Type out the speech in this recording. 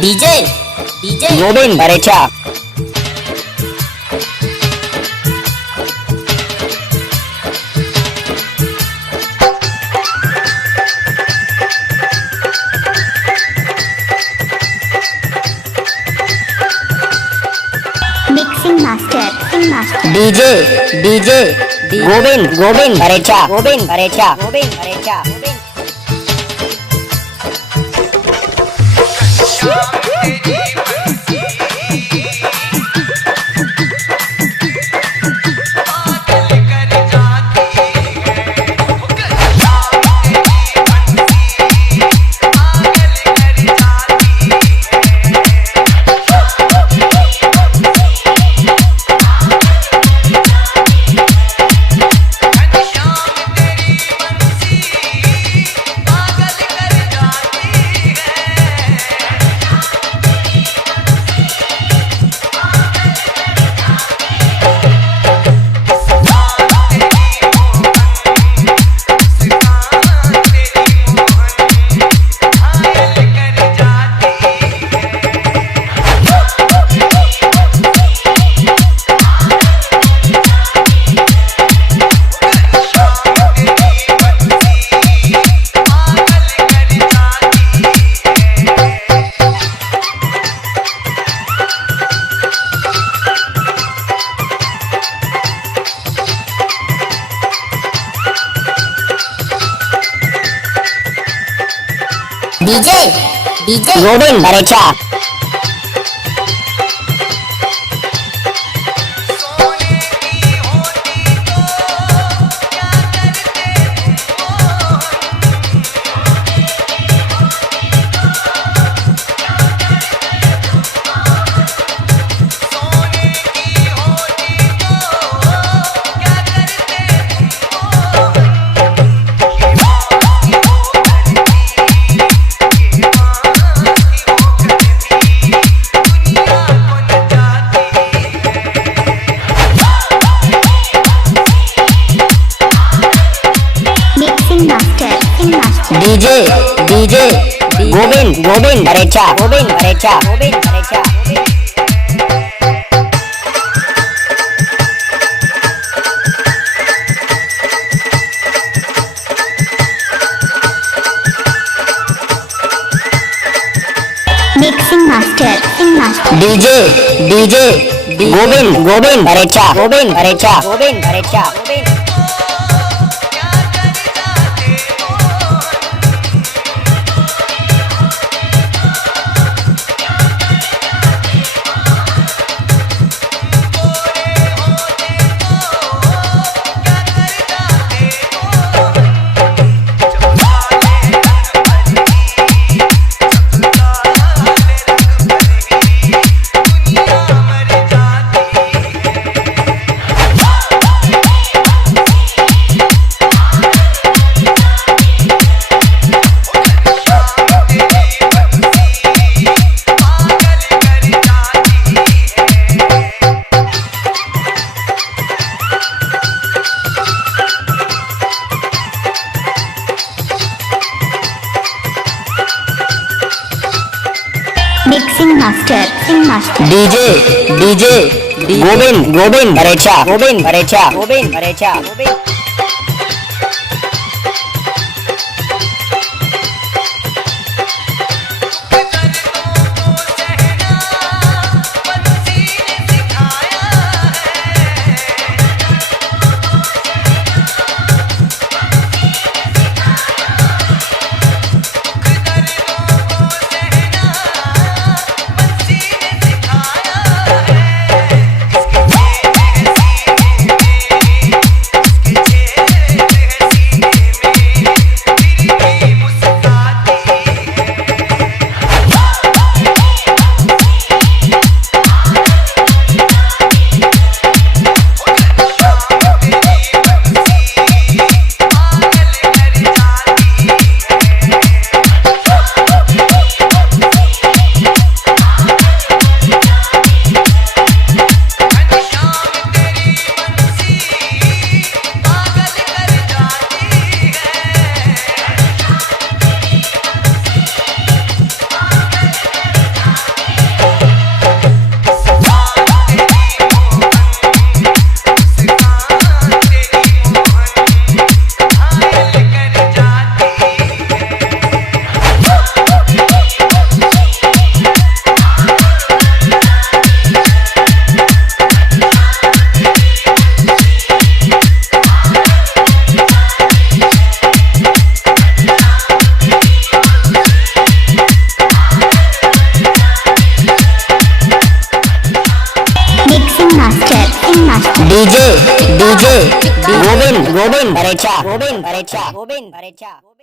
DJ DJ Govind Barecha. Mixing master DJ DJ Govind Govind Barecha Govind Barecha Govind Barecha. DJ DJ Govind Barecha. DJ DJ Govind Govind Barecha Govind Barecha Govind Barecha. Mixing master DJ DJ Govind Govind Barecha Govind Barecha Govind Barecha Govind. Mixing master DJ DJ Govind Govind Barecha Govind Barecha Govind Barecha Govind. DJ, DJ, Govind, Govind, Parecha, Govind, Parecha, Govind, Parecha.